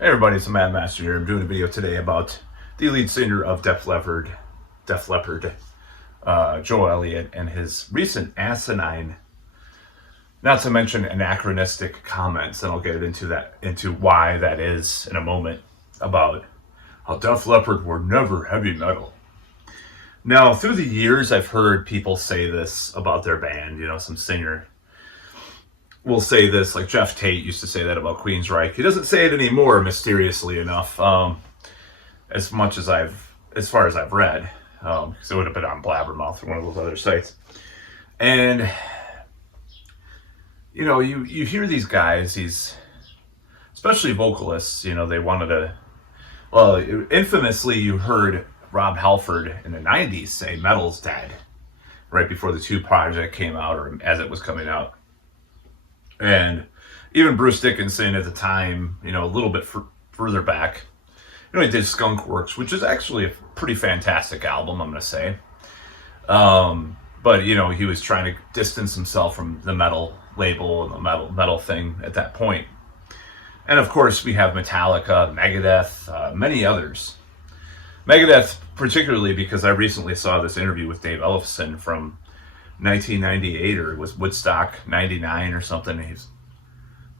Hey everybody, it's the Mad Master here. I'm doing a video today about the lead singer of Def Leppard, Joe Elliott, and his recent asinine, not to mention anachronistic comments, and I'll get into why that is in a moment, about how Def Leppard were never heavy metal. Now, through the years, I've heard people say this about their band. Some singer will say this, like Jeff Tate used to say that about Queensryche. He doesn't say it anymore, mysteriously enough, as far as I've read, because it would have been on Blabbermouth or one of those other sites. And you hear these guys, especially vocalists, they wanted to. Well, infamously, you heard Rob Halford in the '90s say metal's dead, right before the Two Project came out, or as it was coming out. And even Bruce Dickinson at the time, a little bit further back, he did Skunk Works, which is actually a pretty fantastic album, I'm going to say. But, he was trying to distance himself from the metal label and the metal thing at that point. And of course, we have Metallica, Megadeth, many others. Megadeth, particularly because I recently saw this interview with Dave Ellefson from 1998, or it was Woodstock 99 or something.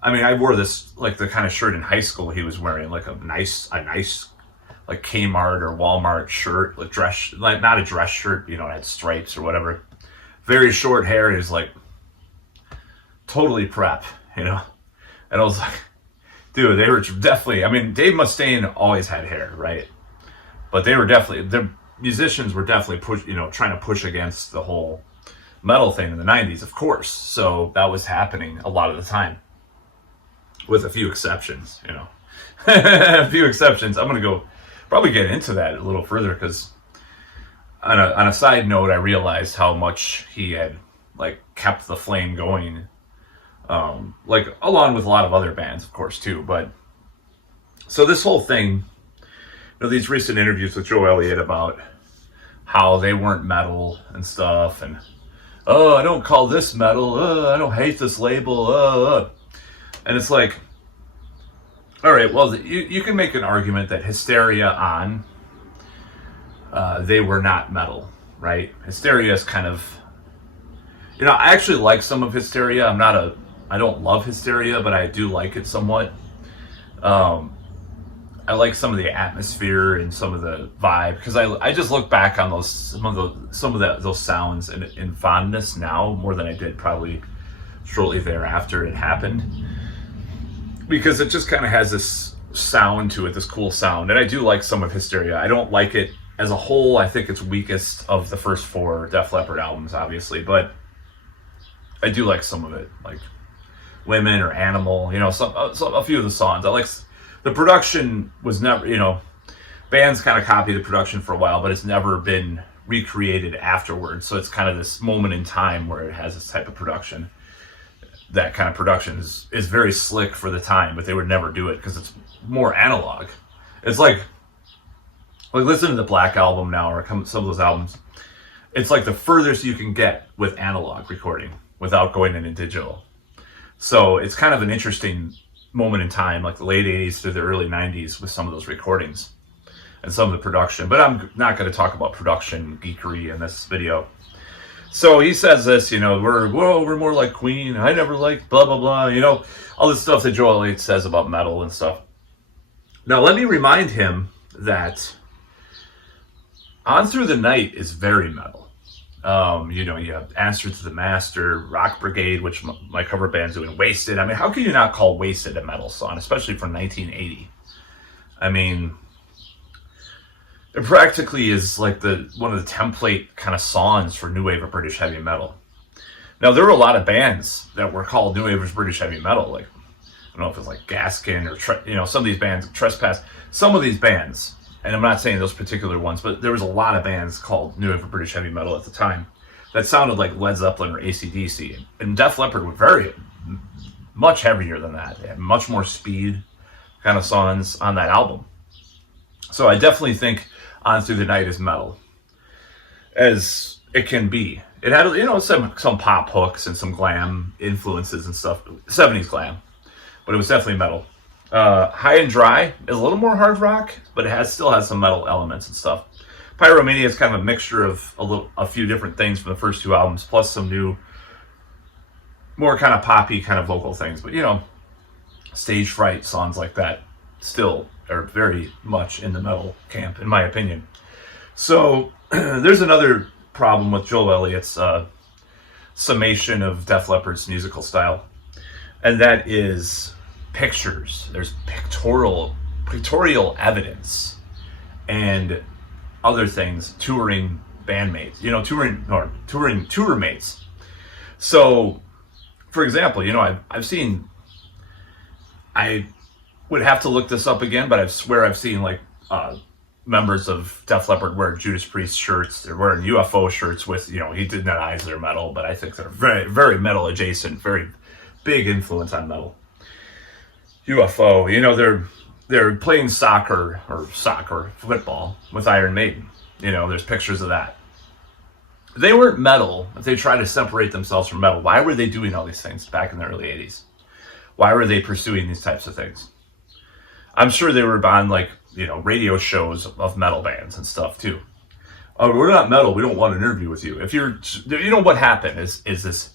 I wore this, like, the kind of shirt in high school he was wearing, like a nice like Kmart or Walmart shirt, like not a dress shirt, it had stripes or whatever. Very short hair. He was like totally prep, And I was like, dude, they were definitely, Dave Mustaine always had hair, right? But the musicians were definitely trying to push against the whole metal thing in the 90s, of course. So that was happening a lot of the time, with a few exceptions, a few exceptions. I'm going to probably get into that a little further, because on a side note, I realized how much he had, like, kept the flame going, like, along with a lot of other bands, of course, too. But so this whole thing, these recent interviews with Joe Elliott about how they weren't metal and stuff, and I don't call this metal, I don't hate this label, and it's like, all right, well, you can make an argument that Hysteria on, they were not metal, right? Hysteria is kind of, I actually like some of Hysteria. I don't love Hysteria, but I do like it somewhat. I like some of the atmosphere and some of the vibe, because I just look back on some of those sounds in fondness now, more than I did probably shortly thereafter it happened, because it just kind of has this sound to it, this cool sound. And I do like some of Hysteria. I don't like it as a whole. I think it's weakest of the first four Def Leppard albums, obviously, but I do like some of it, like Women or Animal, a few of the songs. I like. The production was never, bands kind of copy the production for a while, but it's never been recreated afterwards. So it's kind of this moment in time where it has this type of production. That kind of production is very slick for the time, but they would never do it because it's more analog. It's like listen to the Black Album now, or some of those albums. It's like the furthest you can get with analog recording without going into digital. So it's kind of an interesting moment in time, like the late 80s through the early 90s, with some of those recordings and some of the production. But I'm not going to talk about production geekery in this video. So he says this, we're more like Queen. I never liked blah, blah, blah, all this stuff that Joe Elliott says about metal and stuff. Now, let me remind him that On Through the Night is very metal. You have Answer to the Master, Rock Brigade, which my cover band's doing, Wasted. How can you not call Wasted a metal song, especially from 1980? It practically is like one of the template kind of songs for new wave of British heavy metal. Now, there were a lot of bands that were called new wave of British heavy metal, like, I don't know if it's like Gaskin or some of these bands, Trespass. Some of these bands, and I'm not saying those particular ones, but there was a lot of bands called new wave of British heavy metal at the time that sounded like Led Zeppelin or AC/DC. And Def Leppard were very much heavier than that. They had much more speed kind of songs on that album. So I definitely think On Through the Night is metal, as it can be. It had, some pop hooks and some glam influences and stuff, 70s glam, but it was definitely metal. High and Dry is a little more hard rock, but it still has some metal elements and stuff. Pyromania is kind of a mixture of a few different things from the first two albums, plus some new, more kind of poppy kind of vocal things. But Stage Fright, songs like that still are very much in the metal camp, in my opinion. So there's another problem with Joe Elliott's summation of Def Leppard's musical style, and that is pictures. There's pictorial evidence and other things, touring bandmates, touring tour mates. So, for example, I would have to look this up again, but I swear I've seen members of Def Leppard wear Judas Priest shirts. They're wearing UFO shirts with, he denies their metal, but I think they're very, very metal adjacent, very big influence on metal. UFO, they're playing football with Iron Maiden. There's pictures of that. They weren't metal. If they tried to separate themselves from metal, why were they doing all these things back in the early 80s? Why were they pursuing these types of things? I'm sure they were on radio shows of metal bands and stuff too. Oh, we're not metal. We don't want an interview with you. If you're, what happened is this,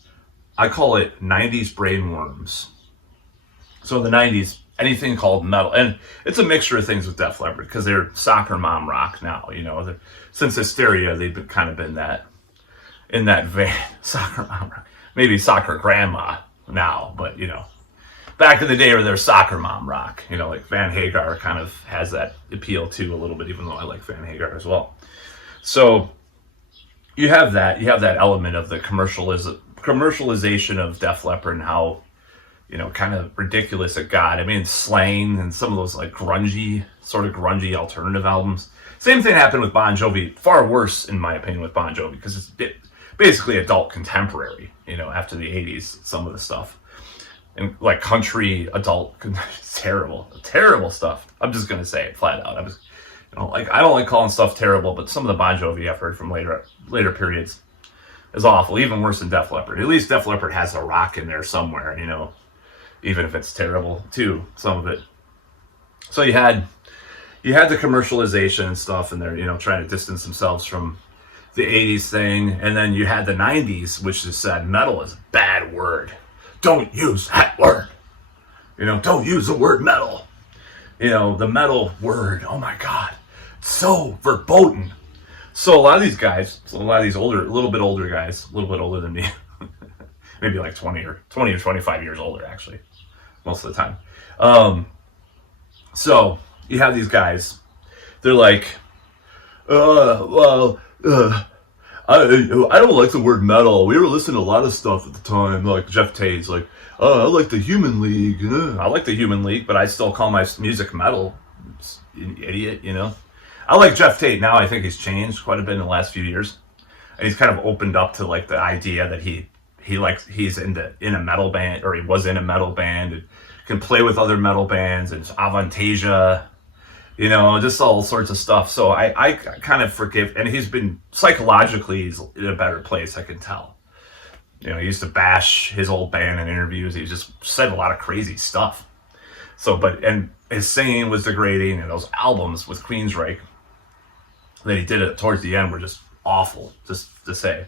I call it 90s brainworms. So in the 90s, anything called metal, and it's a mixture of things with Def Leppard because they're soccer mom rock now. Since Hysteria, they've kind of been that in that vein, soccer mom rock, maybe soccer grandma now, but back in the day where they're soccer mom rock, like Van Hagar kind of has that appeal too a little bit, even though I like Van Hagar as well. So you have that element of the commercialization of Def Leppard and how, kind of ridiculous it got. I mean, Slain and some of those grungy alternative albums. Same thing happened with Bon Jovi, far worse in my opinion with Bon Jovi, because it's basically adult contemporary, after the 80s, some of the stuff. And country adult, terrible stuff. I'm just gonna say it flat out. I don't like calling stuff terrible, but some of the Bon Jovi I've heard from later periods is awful, even worse than Def Leppard. At least Def Leppard has a rock in there somewhere, even if it's terrible too, some of it. So you had the commercialization and stuff, and they're trying to distance themselves from the 80s thing, and then you had the 90s, which just said metal is a bad word. Don't use that word. Don't use the word metal. The metal word, oh my God, so verboten. So a lot of these guys, a little bit older guys, a little bit older than me, maybe 20 or 25 years older, actually, most of the time. So you have these guys, they're like, I don't like the word metal. We were listening to a lot of stuff at the time, like Jeff Tate's I like the Human League. I like the Human League, but I still call my music metal. An idiot, I like Jeff Tate now. I think he's changed quite a bit in the last few years, and he's kind of opened up to the idea that he's in a metal band, or he was in a metal band, and can play with other metal bands, and Avantasia, just all sorts of stuff. So I kind of forgive, and he's been psychologically, he's in a better place, I can tell. He used to bash his old band in interviews. He just said a lot of crazy stuff. So, and his singing was degrading, and those albums with Queensryche that he did towards the end were just awful, just to say.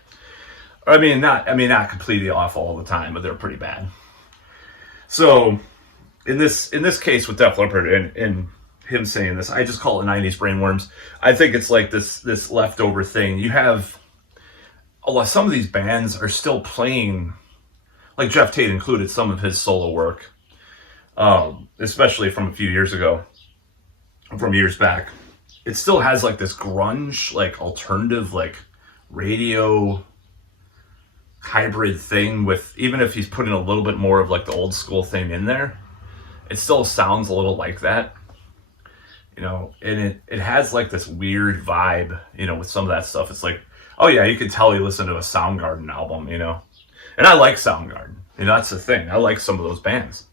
Not completely awful all the time, but they're pretty bad. So, in this case with Def Leppard and him saying this, I just call it 90s brainworms. I think it's like this leftover thing. You have some of these bands are still playing, like Jeff Tate included some of his solo work, especially from a few years ago, from years back. It still has this grunge, alternative, radio hybrid thing with, even if he's putting a little bit more of the old school thing in there, it still sounds a little like that. And it has this weird vibe, with some of that stuff. It's oh yeah, you could tell you listen to a Soundgarden album, and I like Soundgarden, that's the thing. I like some of those bands,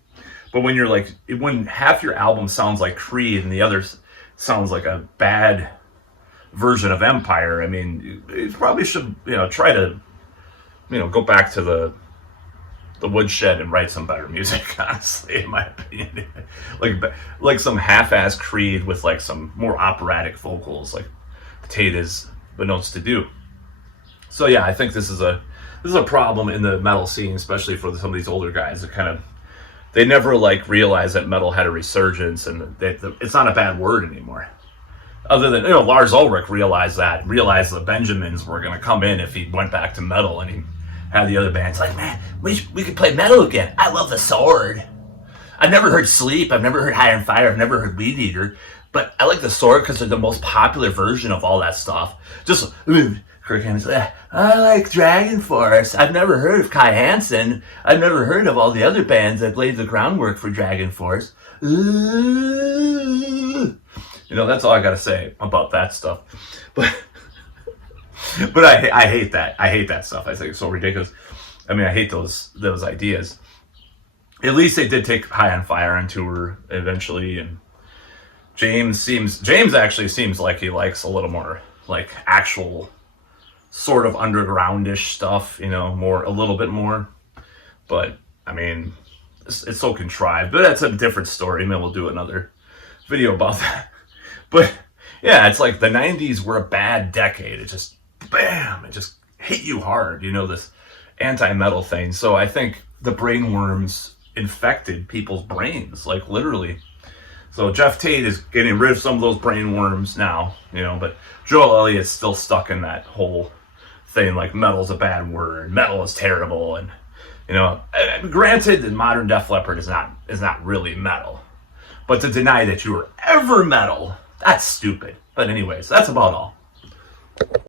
but when you're when half your album sounds like Creed and the other sounds like a bad version of Empire, you probably should, try to, go back to the woodshed and write some better music, honestly, in my opinion. like some half-ass Creed with like some more operatic vocals, like Tate is the notes to do. So yeah, I think this is a problem in the metal scene, especially for some of these older guys that kind of, they never like realized that metal had a resurgence and that it's not a bad word anymore. Other than, Lars Ulrich realized the Benjamins were going to come in if he went back to metal, and he had the other bands like, man, we could play metal again. I love the Sword. I've never heard Sleep. I've never heard Higher and Fire. I've never heard Weed Eater. But I like the Sword because they're the most popular version of all that stuff. Just, Kirk Hammett's like, I like Dragon Force. I've never heard of Kai Hansen. I've never heard of all the other bands that laid the groundwork for Dragon Force. That's all I gotta say about that stuff. But I hate that. I hate that stuff. I think it's so ridiculous. I mean, I hate those ideas. At least they did take High on Fire on tour eventually, and James actually seems like he likes a little more like actual sort of undergroundish stuff, a little bit more. But I mean, it's so contrived. But that's a different story. Maybe we'll do another video about that. But yeah, it's like the 90s were a bad decade. It just, bam, it just hit you hard, this anti-metal thing. So I think the brainworms infected people's brains, like literally. So Jeff Tate is getting rid of some of those brainworms now, but Joe Elliott's still stuck in that whole thing, like metal's a bad word, metal is terrible. And, granted that modern Def Leppard is not really metal, but to deny that you were ever metal, that's stupid. But anyways, that's about all.